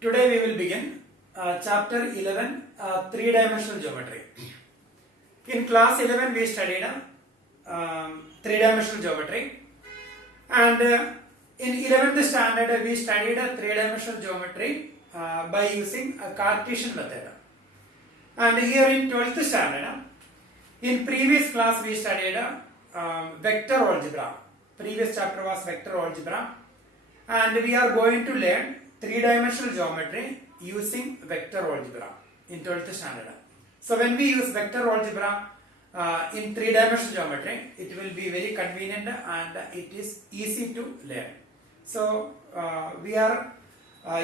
Today we will begin chapter 11, three-dimensional geometry. In class 11 we studied three-dimensional geometry, and in 11th standard we studied three-dimensional geometry by using a Cartesian method. And here in 12th standard, in previous class we studied vector algebra. Previous chapter was vector algebra, and we are going to learn three-dimensional geometry using vector algebra in 12th standard. So when we use vector algebra in three-dimensional geometry, it will be very convenient and it is easy to learn. So we are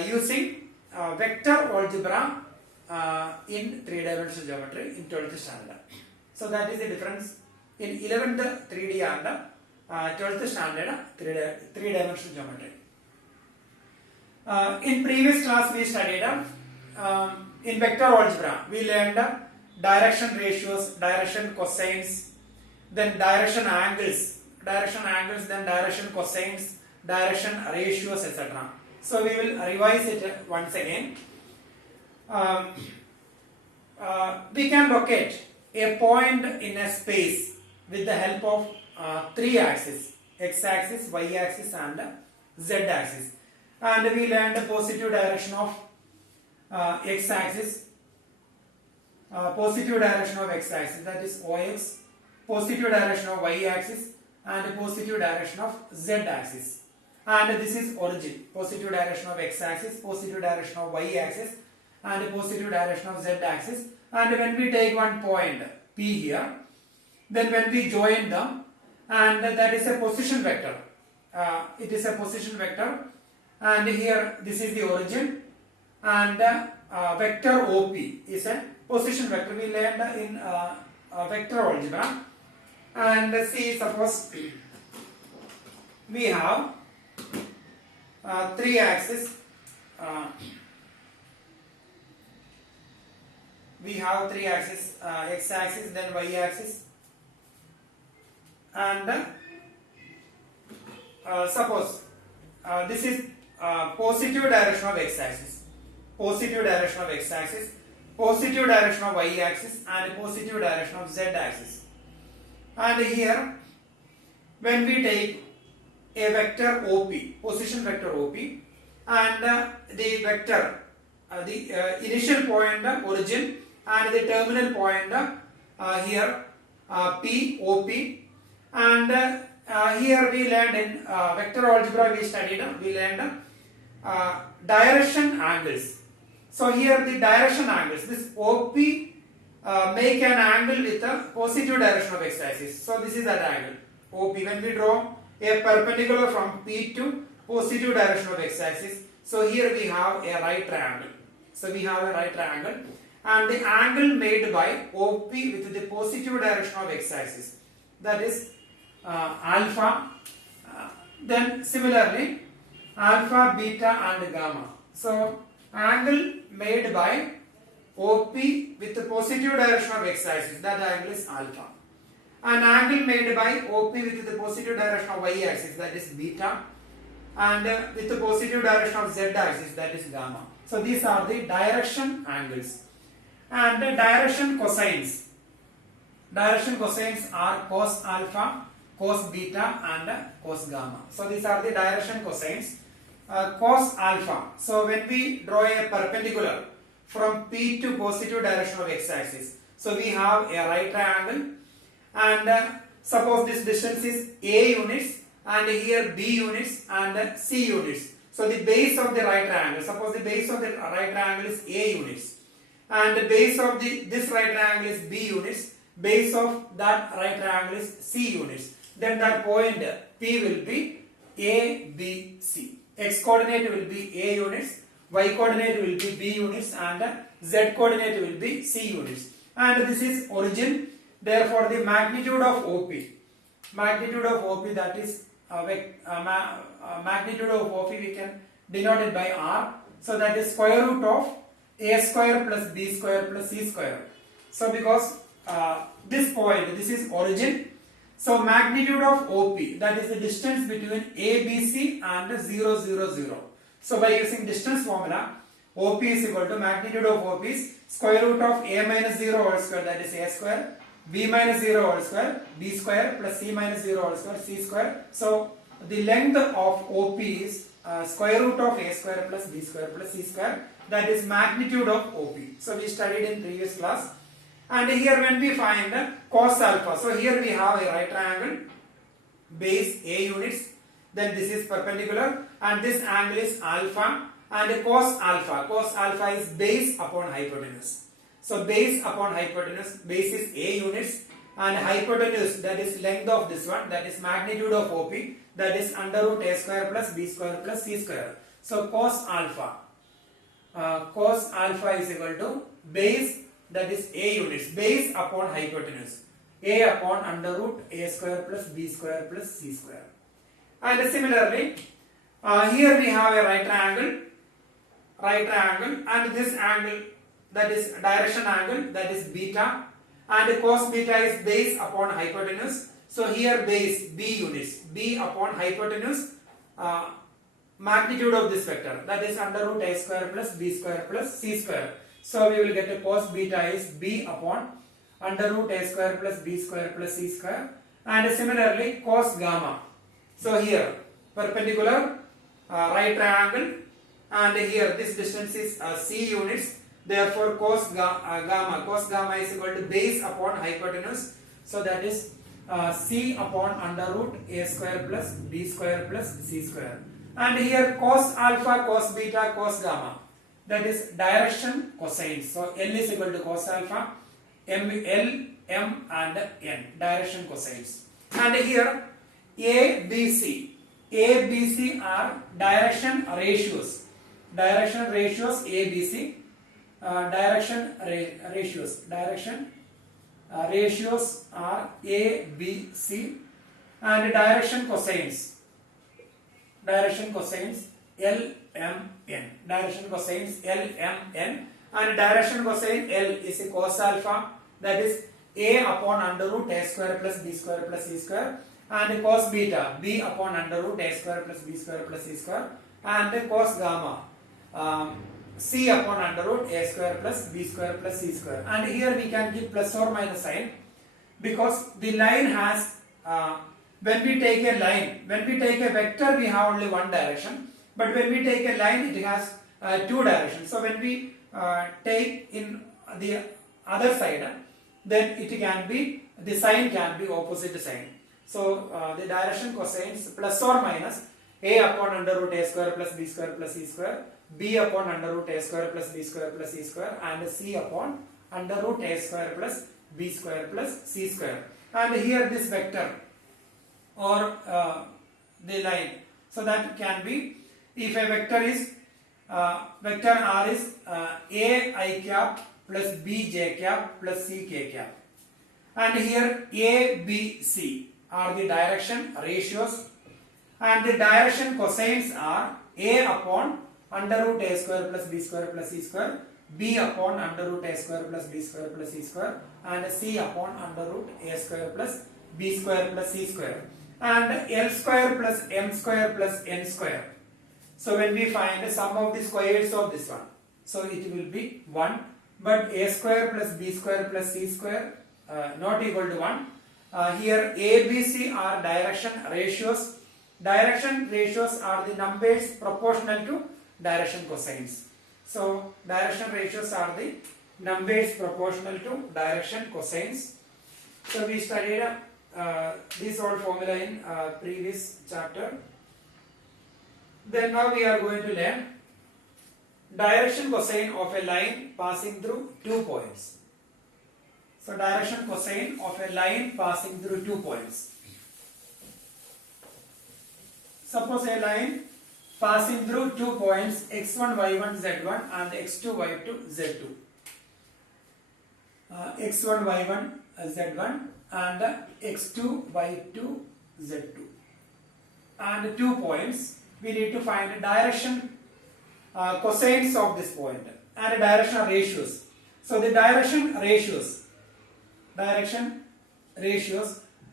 using vector algebra in three-dimensional geometry in 12th standard. So that is the difference in 11th 3D and 12th standard three-dimensional geometry. In previous class we studied in vector algebra we learned direction ratios, direction cosines, then direction angles, then direction cosines, direction ratios, etc. So we will revise it once again. We can locate a point in a space with the help of three axes: x-axis, y-axis and z-axis. And we learned the positive direction of x-axis, positive direction of x-axis, that is OX, positive direction of y-axis and positive direction of z-axis. And this is origin, positive direction of x-axis, positive direction of y-axis and positive direction of z-axis. And when we take one point P here, then when we join them, and that is a position vector, it is a position vector. And here this is the origin, and vector OP is a position vector. We learned in vector algebra. And see, suppose we have three axes. We have three axes: x-axis, then y-axis, and suppose this is positive direction of x-axis, positive direction of x-axis, positive direction of y-axis and positive direction of z-axis. And here when we take a vector OP, position vector OP, and the vector, the initial point origin and the terminal point here P, OP, and here we learned in vector algebra we learned direction angles. So here the direction angles, this OP make an angle with a positive direction of x-axis. So this is that angle OP. When we draw a perpendicular from P to positive direction of x-axis, so here we have a right triangle. So we have a right triangle, and the angle made by OP with the positive direction of x-axis, that is alpha. Then similarly alpha, beta and gamma. So angle made by OP with the positive direction of x-axis, that angle is alpha. And angle made by OP with the positive direction of y-axis, that is beta. And with the positive direction of z-axis, that is gamma. So these are the direction angles. And the direction cosines. Direction cosines are cos alpha, cos beta and cos gamma. So these are the direction cosines. Cos alpha. So when we draw a perpendicular from P to positive direction of x-axis, so we have a right triangle, and suppose this distance is A units, and here B units and C units. So the base of the right triangle, suppose the base of the right triangle is A units, and the base of this right triangle is B units, base of that right triangle is C units. Then that point P will be A, B, C. X coordinate will be A units, Y coordinate will be B units, and Z coordinate will be C units. And this is origin. Therefore the magnitude of OP, that is magnitude of OP we can denote it by R. So that is square root of A square plus B square plus C square. So because this point, this is origin, so magnitude of OP, that is the distance between ABC and 0, 0, 0. So by using distance formula, OP is equal to magnitude of OP is square root of a minus 0 whole square, that is a square, b minus 0 whole square, b square, plus c minus 0 whole square, c square. So the length of OP is square root of a square plus b square plus c square, that is magnitude of OP. So we studied in previous class. And here when we find cos alpha, so here we have a right triangle, base a units, then this is perpendicular and this angle is alpha, and cos alpha is base upon hypotenuse. So base upon hypotenuse, base is a units, and hypotenuse, that is length of this one, that is magnitude of OP, that is under root a square plus b square plus c square. So cos alpha is equal to base, that is a units, base upon hypotenuse, a upon under root a square plus b square plus c square. And similarly, here we have a right triangle, and this angle, that is direction angle, that is beta, and cos beta is base upon hypotenuse. So here base b units, b upon hypotenuse, magnitude of this vector, that is under root a square plus b square plus c square. So we will get a cos beta is b upon under root a square plus b square plus c square. And similarly cos gamma. So here perpendicular, right triangle, and here this distance is c units. Therefore cos gamma is equal to base upon hypotenuse. So that is c upon under root a square plus b square plus c square. And here cos alpha, cos beta, cos gamma, that is direction cosines. So L is equal to cos alpha, L, M and N, direction cosines. And here A, B, C are direction ratios. Direction ratios A, B, C. Direction ratios are A, B, C, and direction cosines L, M, N. Direction cosines L, M, N, and direction cosine L is a cos alpha, that is A upon under root a square plus b square plus c square, and cos beta b upon under root a square plus b square plus c square, and cos gamma c upon under root a square plus b square plus c square. And here we can give plus or minus sign, because the line has when we take a vector we have only one direction, but when we take a line it has two directions. So when we take in the other side, then it can be, the sign can be opposite sign. So the direction cosines plus or minus a upon under root a square plus b square plus c square, b upon under root a square plus b square plus c square, and c upon under root a square plus b square plus c square. And here this vector or the line, so that can be, if a vector is vector r is a I cap plus b j cap plus c k cap, and here a, b, c are the direction ratios, and the direction cosines are a upon under root a square plus b square plus c square, b upon under root a square plus b square plus c square, and c upon under root a square plus b square plus c square, and L square plus m square plus n square. So when we find the sum of the squares of this one, so it will be 1, but a square plus b square plus c square not equal to 1. Here a, b, c are direction ratios. Direction ratios are the numbers proportional to direction cosines. So direction ratios are the numbers proportional to direction cosines. So we studied this old formula in previous chapter. Then now we are going to learn direction cosine of a line passing through 2 points. So direction cosine of a line passing through 2 points. Suppose a line passing through 2 points x1, y1, z1 and x2, y2, z2. X1, y1, z1 and x2, y2, z2. And 2 points, we need to find direction cosines of this point and direction ratios. So the direction ratios,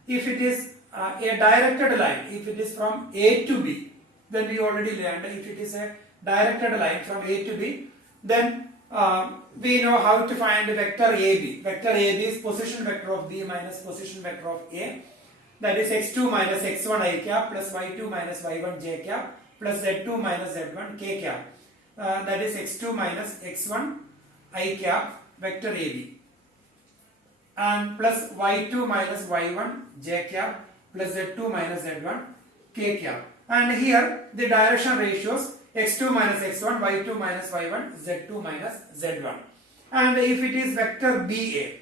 if it is a directed line, if it is from A to B, then we already learned if it is a directed line from A to B, then we know how to find vector AB. Vector AB is position vector of B minus position vector of A. That is x2 minus x1 I cap plus y2 minus y1 j cap plus z2 minus z1 k cap. That is x2 minus x1 I cap vector AB, and plus y2 minus y1 j cap plus z2 minus z1 k cap. And here the direction ratios x2 minus x1, y2 minus y1, z2 minus z1. And if it is vector BA,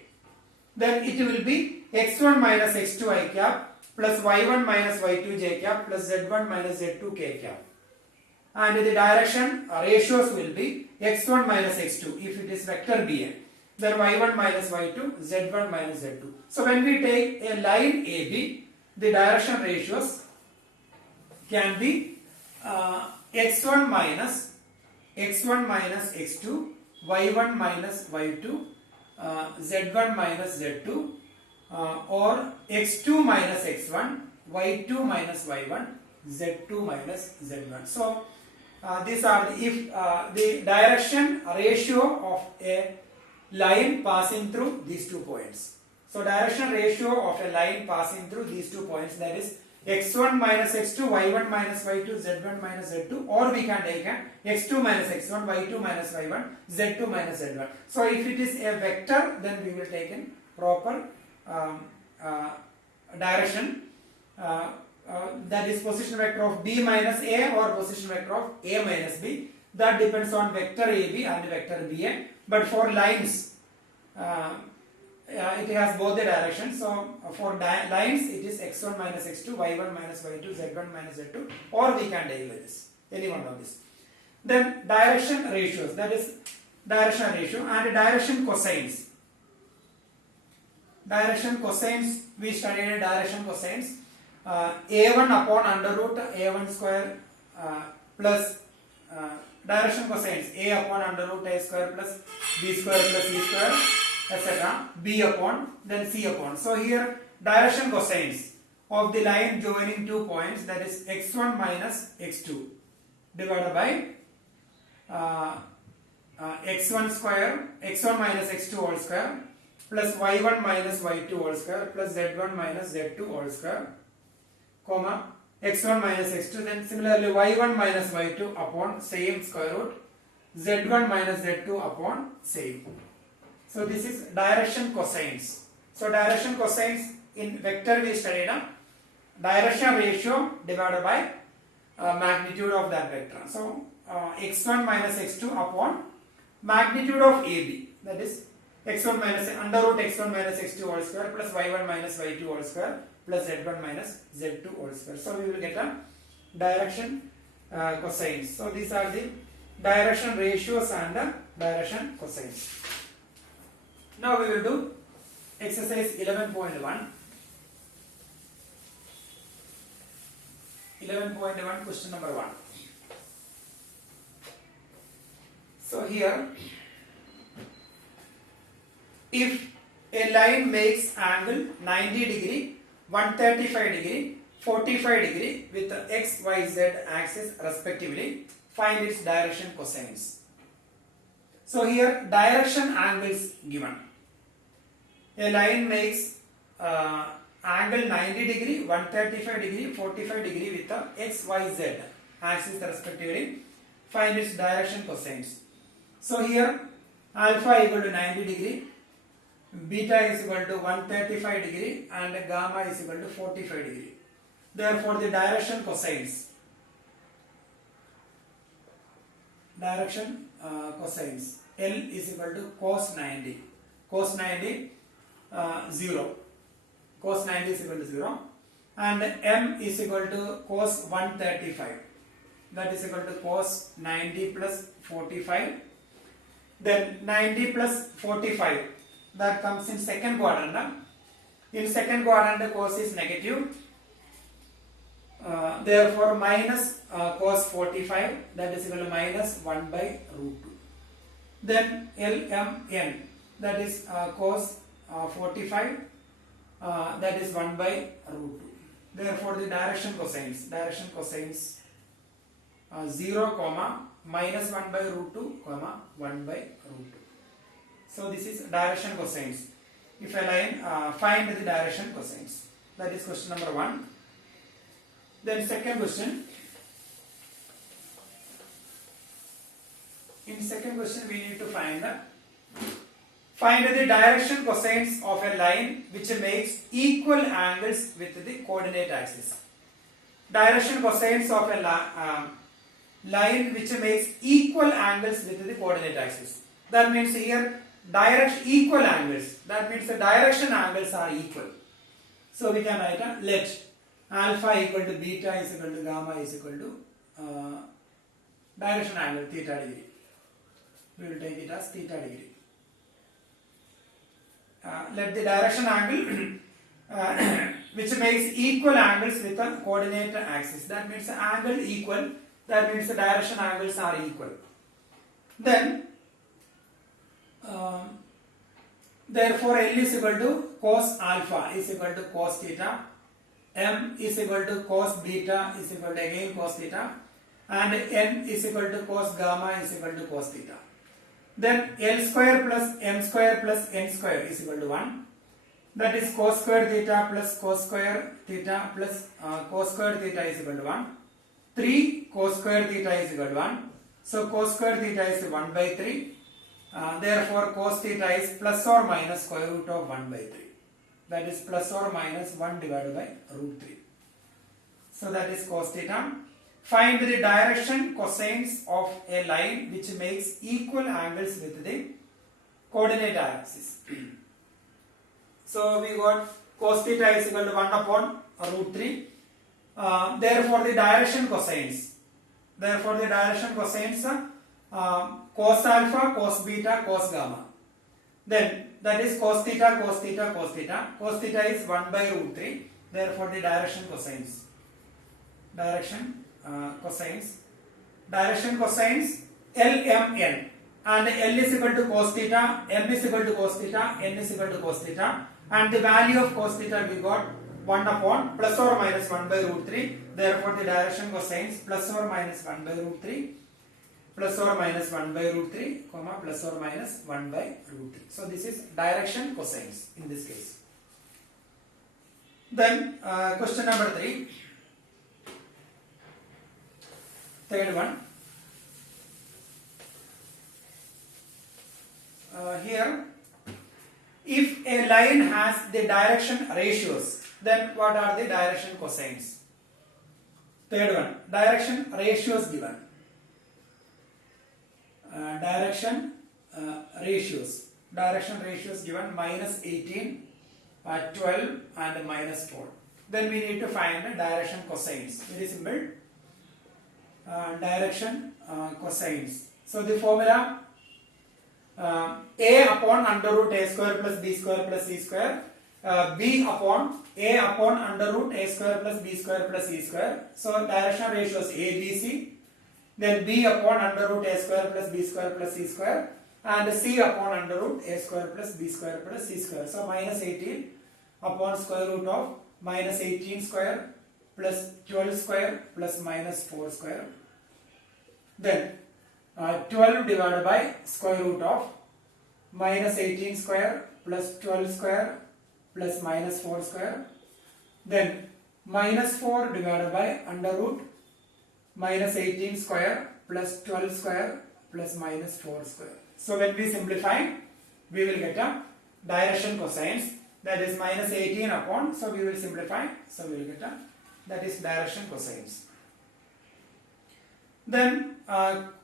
then it will be x1 minus x2 I cap plus y1 minus y2 j cap plus z1 minus z2 k cap. And the direction ratios will be x1 minus x2 if it is vector BA, then y1 minus y2, z1 minus z2. So when we take a line AB, the direction ratios can be x1 minus x2, y1 minus y2, z1 minus z2, or x2 minus x1, y2 minus y1, z2 minus z1. So these are if the direction ratio of a line passing through these 2 points. So direction ratio of a line passing through these 2 points, that is x1 minus x2, y1 minus y2, z1 minus z2, or we can take x2 minus x1, y2 minus y1, z2 minus z1. So if it is a vector, then we will take in proper direction, that is position vector of B minus A or position vector of A minus B. That depends on vector AB and vector BA. But for lines, it has both the directions. So for lines, it is x1 minus x2, y1 minus y2, z1 minus z2, or we can deal with this, any one of this. Then direction ratios, that is direction ratio and direction cosines. Direction cosines, we studied direction cosines. A1 upon under root A1 square plus direction cosines A upon under root A square plus B square plus C square, etc. B upon then C upon. So here direction cosines of the line joining 2 points, that is x1 minus x2 divided by x1 square, x1 minus x2 whole square plus y1 minus y2 whole square plus z1 minus z2 whole square, comma x1 minus x2, then similarly y1 minus y2 upon same square root, z1 minus z2 upon same. So this is direction cosines. So direction cosines in vector we studied direction ratio divided by magnitude of that vector. So x1 minus x2 upon magnitude of AB, that is x1 minus under root x1 minus x2 whole square plus y1 minus y2 whole square plus z1 minus z2 whole square. So we will get a direction cosines. So these are the direction ratios and the direction cosines. Now we will do exercise 11.1. 11.1 question number 1. So here, if a line makes angle 90 degree, 135 degree, 45 degree with the x, y, z axis respectively, find its direction cosines. So here direction angles given. A line makes angle 90 degree, 135 degree, 45 degree with the x, y, z axis respectively, find its direction cosines. So here alpha equal to 90 degree, beta is equal to 135 degree and gamma is equal to 45 degree. Therefore the direction cosines, L is equal to cos 90, 0, cos 90 is equal to 0, and M is equal to cos 135, that is equal to cos 90 plus 45. Then 90 plus 45, that comes in second quadrant. In second quadrant cos is negative, therefore minus cos 45, that is equal to minus 1 by root 2. Then LMN, that is cos 45, that is 1 by root 2. Therefore the direction cosines 0 comma minus 1 by root 2 comma 1 by root 2. So this is direction cosines. If a line, find the direction cosines. That is question number 1. Then second question. In second question we need to find the direction cosines of a line which makes equal angles with the coordinate axis. Direction cosines of a line which makes equal angles with the coordinate axis. That means here equal angles. That means the direction angles are equal. So we can write let alpha equal to beta is equal to gamma is equal to direction angle theta degree. We will take it as theta degree. Let the direction angle which makes equal angles with the coordinate axis. That means the angle equal. That means the direction angles are equal. Then therefore L is equal to cos alpha is equal to cos theta, M is equal to cos beta is equal to again cos theta, and N is equal to cos gamma is equal to cos theta. Then L square plus M square plus N square is equal to 1. That is cos square theta plus cos square theta plus cos square theta is equal to 1. 3 cos square theta is equal to 1. So cos square theta is 1 by 3. Therefore cos theta is plus or minus square root of 1 by 3. That is plus or minus 1 divided by root 3. So that is cos theta. Find the direction cosines of a line which makes equal angles with the coordinate axis. So we got cos theta is equal to 1 upon root 3. Therefore the direction cosines. Cos alpha, cos beta, cos gamma. Then that is cos theta, cos theta, cos theta. Cos theta is 1 by root 3. Therefore the direction cosines. Direction cosines LMN. And L is equal to cos theta, M is equal to cos theta, N is equal to cos theta. And the value of cos theta we got 1 upon plus or minus 1 by root 3. Therefore the direction cosines plus or minus 1 by root 3. Plus or minus 1 by root 3, comma plus or minus 1 by root 3. So this is direction cosines in this case. Then question number 3. Third one. Here, if a line has the direction ratios, then what are the direction cosines? Third one, direction ratios given. Direction ratios given minus 18, 12 and minus 4. Then we need to find the direction cosines. Very simple. Direction cosines. So the formula A upon under root A square plus B square plus C square, B upon A upon under root A square plus B square plus C square. So direction ratios A, B, C. Then B upon under root A square plus B square plus C square, and C upon under root A square plus B square plus C square. So minus 18 upon square root of minus 18 square plus 12 square plus minus 4 square. Then 12 divided by square root of minus 18 square plus 12 square plus minus 4 square. Then minus 4 divided by under root minus 18 square plus 12 square plus minus 4 square. So when we simplify, we will get a direction cosines, that is minus 18 upon, so we will simplify, so we will get a, that is direction cosines. Then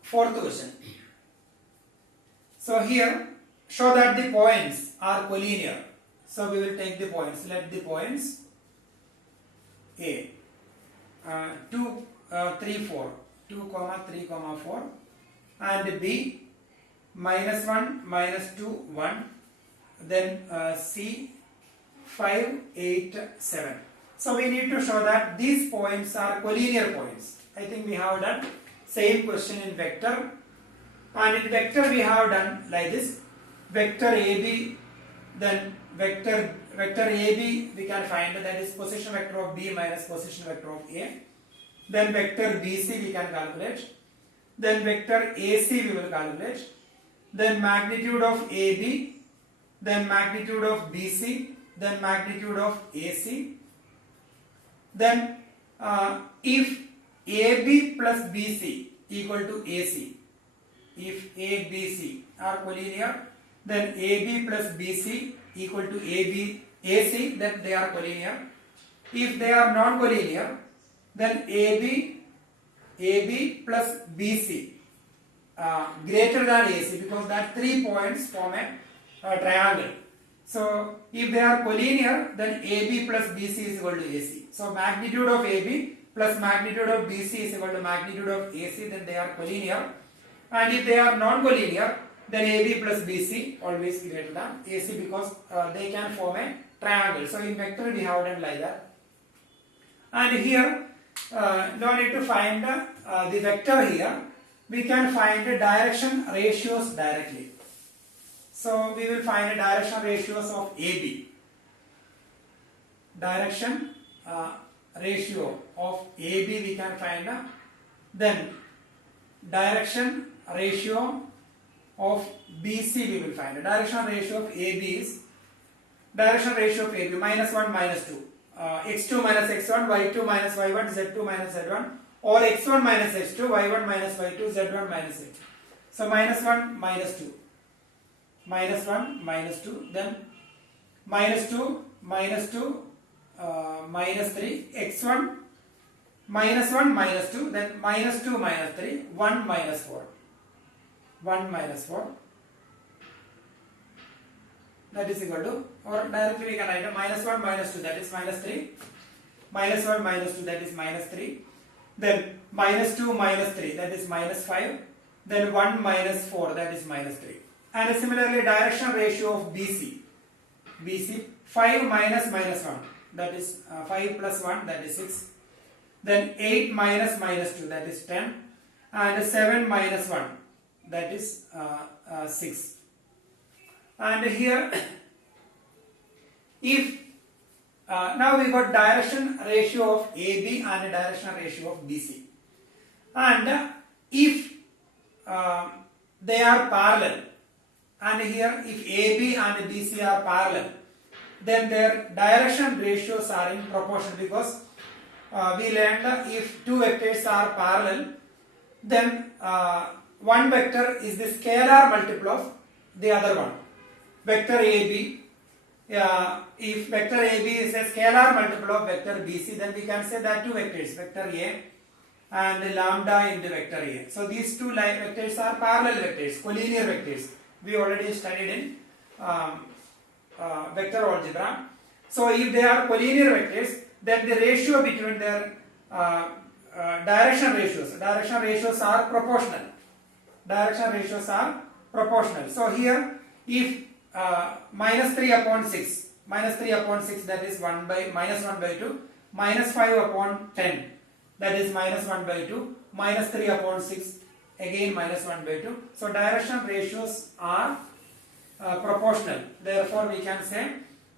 fourth question. So here, show that the points are collinear. So we will take the points, let the points A, 2, 3, 4, 2, 3, 4, and B, minus 1, minus 2, 1, then C, 5, 8, 7. So we need to show that these points are collinear points. I think we have done same question in vector, and in vector we have done like this: vector AB, then vector AB we can find that is position vector of B minus position vector of A. then vector BC we can calculate, then vector AC we will calculate, then magnitude of AB, then magnitude of BC, then magnitude of AC. Then if AB plus BC equal to AC, if ABC are collinear, then AB plus BC equal to AC, then they are collinear. If they are non-collinear, then AB plus BC greater than AC, because that 3 points form a triangle. So if they are collinear, then AB plus BC is equal to AC. So magnitude of AB plus magnitude of BC is equal to magnitude of AC, then they are collinear. And if they are non-collinear, then AB plus BC always greater than AC, because they can form a triangle. So in vector we have done like that. And here no need to find the vector here. We can find the direction ratios directly. So we will find the direction ratios of AB. Direction ratio of AB we can find. Then direction ratio of BC we will find. The direction ratio of AB is direction ratio of AB -1 -2. X2 minus x1, y2 minus y1, z2 minus z1, or x1 minus x2, y1 minus y2, z1 minus z2. So -1 -2, -1 -2, then -2 -2 -3, x1 -1 -2, then -2 -3, 1 -4, 1 -4. That is equal to, or directly we can write -1 -2, that is -3, -1 -2, that is -3, then -2 -3, that is -5, then 1 -4, that is -3. And similarly direction ratio of BC, 5 minus -1, that is 5 plus 1, that is 6, then 8 minus -2, that is 10, and 7 minus 1, that is 6. And here if now we got direction ratio of AB and direction ratio of BC, and if they are parallel, and here if AB and BC are parallel, then their direction ratios are in proportion, because we learned if two vectors are parallel, then one vector is the scalar multiple of the other one. Vector AB, if vector AB is a scalar multiple of vector BC, then we can say that two vectors, vector A and lambda into vector A. So these two vectors are parallel vectors, collinear vectors. We already studied in vector algebra. So if they are collinear vectors, then the ratio between their direction ratios are proportional. Direction ratios are proportional. So here if -3 upon 6, that is -1 by 2, -5 upon 10, that is -1 by 2, -3 upon 6, again -1 by 2. So direction ratios are proportional. Therefore we can say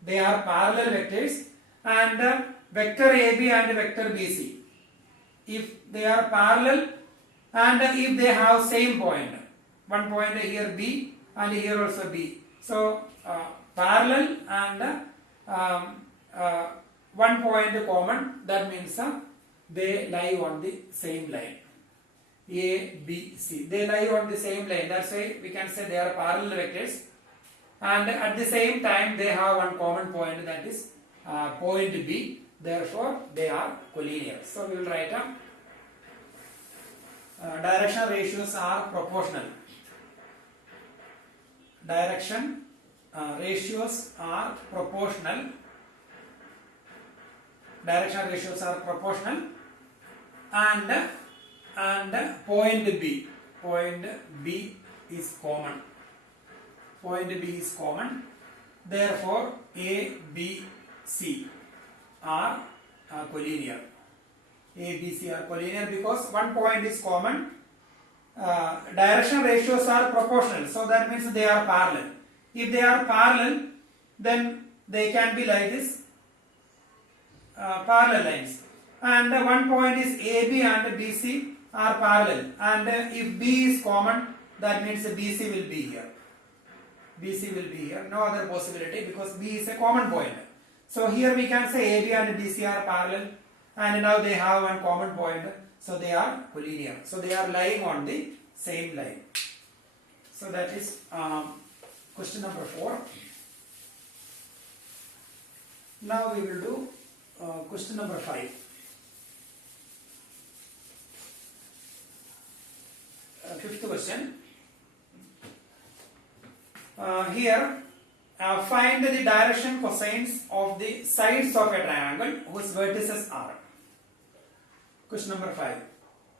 they are parallel vectors, and vector AB and vector BC, if they are parallel and if they have same point, one point here B and here also B, so parallel and one point common, that means they lie on the same line. A, B, C, they lie on the same line. That's why we can say they are parallel vectors, and at the same time they have one common point, that is point B. Therefore they are collinear. So we will write direction ratios are proportional. Direction ratios are proportional. Direction ratios are proportional, and point B is common. Point B is common. Therefore A, B, C are collinear. A, B, C are collinear because one point is common. Direction ratios are proportional, so that means they are parallel. If they are parallel, then they can be like this, parallel lines. and one point is AB and BC are parallel, and if B is common, that means BC will be here. BC will be here, no other possibility, because B is a common point. So here we can say AB and BC are parallel, and now they have one common point, so they are collinear. So they are lying on the same line. So that is question number 4. Now we will do question number 5. Fifth question. Here, find the direction cosines of the sides of a triangle whose vertices are. Question number 5.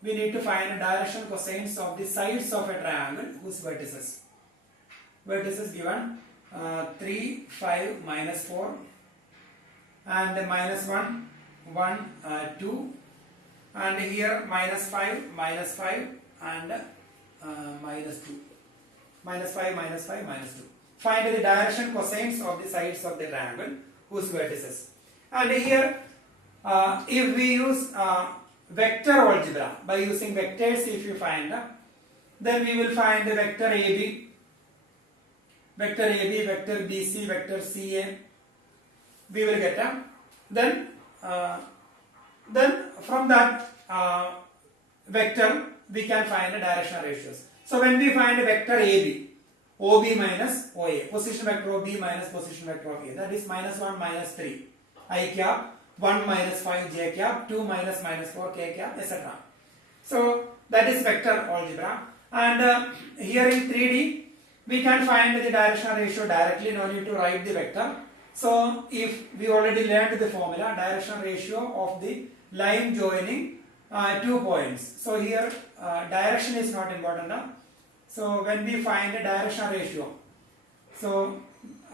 We need to find the direction cosines of the sides of a triangle whose vertices. Vertices given 3, 5, minus 4, and minus 1, 1, 2, and here minus 5, and minus 2. Minus 5, minus 5, minus 2. Find the direction cosines of the sides of the triangle whose vertices. And here, if we use vector algebra, by using vectors, if you find, then we will find the vector AB, vector BC, vector CA. We will get then from that vector we can find the directional ratios. So when we find a vector AB, OB minus OA, position vector OB minus position vector of A, that is minus 1, minus 3, I cap, 1 minus 5, J cap, 2 minus 4, K cap, etc. So that is vector algebra. And here in 3D, we can find the directional ratio directly, no need to write the vector. So if we already learned the formula, directional ratio of the line joining 2 points. So here direction is not important now. So when we find a directional ratio, so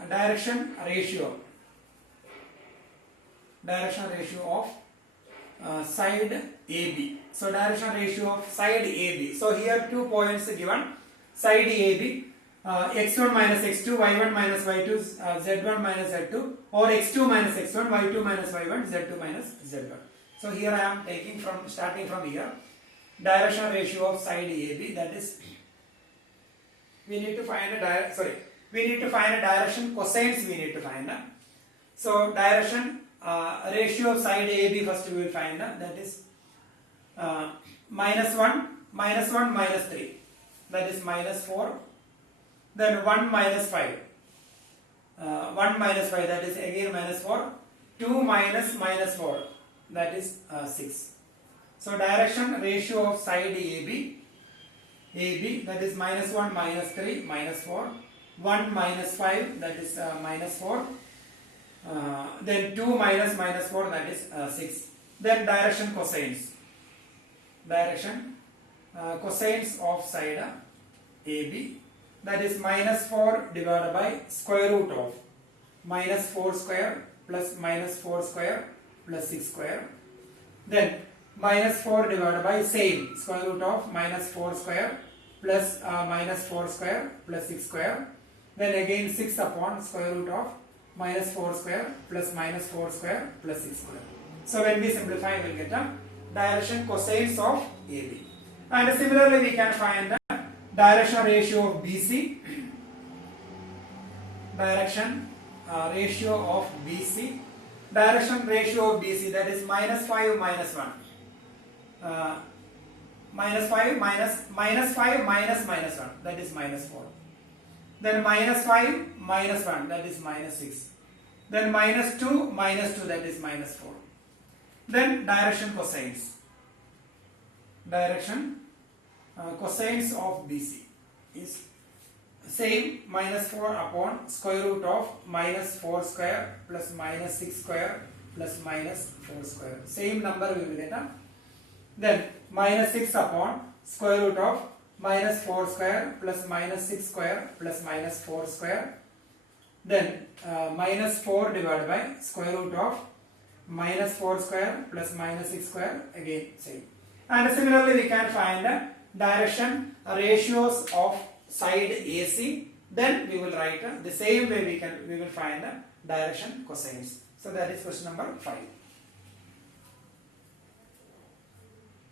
direction ratio of side AB. So directional ratio of side AB. So here 2 points given, side AB, x1 minus x2, y1 minus y2, z1 minus z2, or x2 minus x1, y2 minus y1, z2 minus z1. So here I am taking from, starting from here, directional ratio of side AB, that is, we need to find a direction cosines we need to find. So direction ratio of side AB first we will find, that is minus 1, minus 3, that is minus 4, then 1 minus 5, 1 minus 5, that is again minus 4, 2 minus 4, that is 6. So direction ratio of side AB, that is minus 1, minus 3, minus 4, 1 minus 5, that is minus 4, then 2 minus 4, that is 6. Then direction cosines. Cosines of side AB, that is minus 4 divided by square root of minus 4 square plus minus 4 square plus 6 square. Then minus 4 divided by same square root of minus 4 square plus minus 4 square plus 6 square. Then again 6 upon square root of minus 4 square plus minus 4 square plus 6 square. So when we simplify, we will get a direction cosines of AB. And similarly we can find the direction ratio of BC. Direction ratio of BC. Direction ratio of BC, that is minus 5 minus 1. Minus 5 minus 1, that is minus 4. Then minus 5 minus 1, that is minus 6. Then minus 2 that is minus 4. Then direction cosines. Cosines of BC is same, minus 4 upon square root of minus 4 square plus minus 6 square plus minus 4 square. Same number we will get. Then minus 6 upon square root of minus 4 square plus minus 6 square plus minus 4 square. Then minus 4 divided by square root of minus 4 square plus minus 6 square, again same. And similarly we can find direction ratios of side AC. Then we will write the same way we will find direction cosines. So that is question number 5.